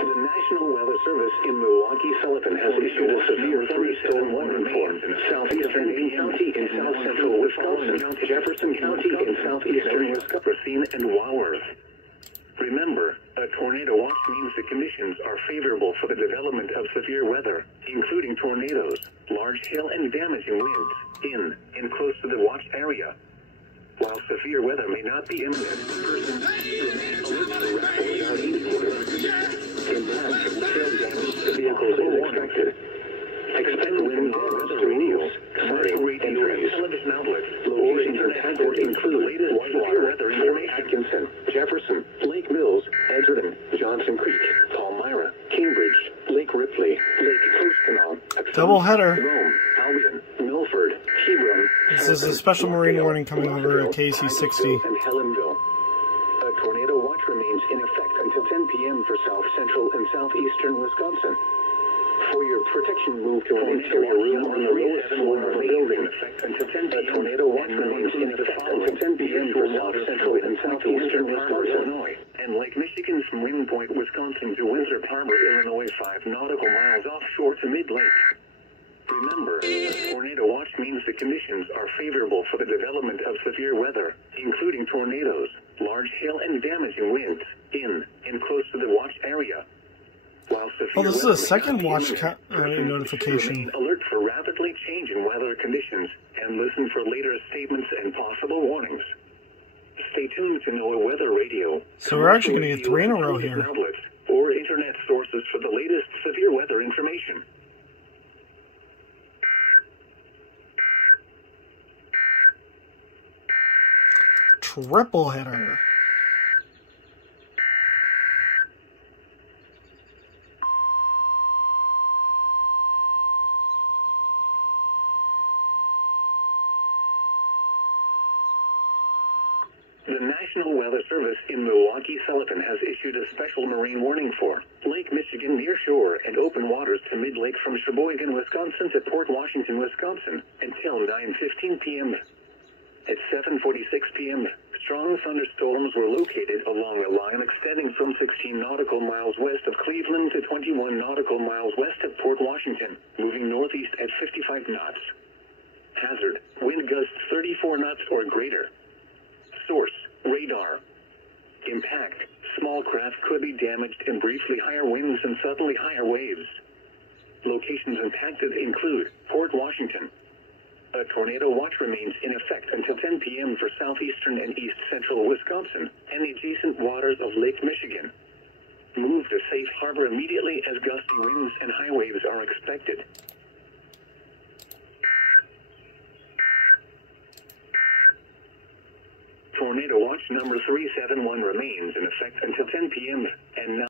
The National Weather Service in Milwaukee-Sullivan has issued a severe thunderstorm warning for southeastern County in south central Wisconsin, Jefferson County in southeastern Wisconsin, Racine, and Walworth. Remember, a tornado watch means the conditions are favorable for the development of severe weather, including tornadoes, large hail, and damaging winds in and close to the watched area. While severe weather may not be imminent, persons remain alert for rapid or heating water. Impact from hail damage to vehicles is expected. Expect wind damage to wheels, siding, and trees. Television outlets, locations are tagged include severe weather information. Atkinson, Jefferson, Lake Mills, Edgerton, Johnson Creek, Palmyra, Cambridge, Lake Ripley, Lake Koshkonong, double header. Rome, Albion, Milford, Hebron. This is a special marine warning coming over at KC 60. And Helenville. A tornado watch remains in effect until 10 p.m. for south central and southeastern Wisconsin. For your protection, move to an interior room on the lowest floor of a building. A tornado watch remains in effect until 10 p.m. for south central and southeastern Wisconsin. And Lake Michigan from Ring Point, Wisconsin to Windsor Harbor, Illinois, 5 nautical miles offshore to mid-lake. Remember, a tornado watch means the conditions are favorable for the development of severe weather, including tornadoes, large hail, and damaging winds in and close to the watched area. Oh, this is a second watch notification. Remain alert for rapidly changing weather conditions and listen for later statements and possible warnings. Stay tuned to NOAA Weather Radio. So we're actually going to get 3 in a row here. Outlets or internet sources for the latest severe weather information. Triple header. The National Weather Service in Milwaukee-Sullivan has issued a special marine warning for Lake Michigan near shore and open waters to mid-lake from Sheboygan, Wisconsin to Port Washington, Wisconsin until 9:15 p.m. At 7:46 p.m., strong thunderstorms were located along a line extending from 16 nautical miles west of Cleveland to 21 nautical miles west of Port Washington, moving northeast at 55 knots. Hazard, wind gusts 34 knots or greater. Source, radar. Impact, small craft could be damaged in briefly higher winds and suddenly higher waves. Locations impacted include Port Washington. A tornado watch remains in effect until 10 p.m. for southeastern and east central Wisconsin and the adjacent waters of Lake Michigan. Move to safe harbor immediately as gusty winds and high waves are expected. Tornado watch number 371 remains in effect until 10 p.m. and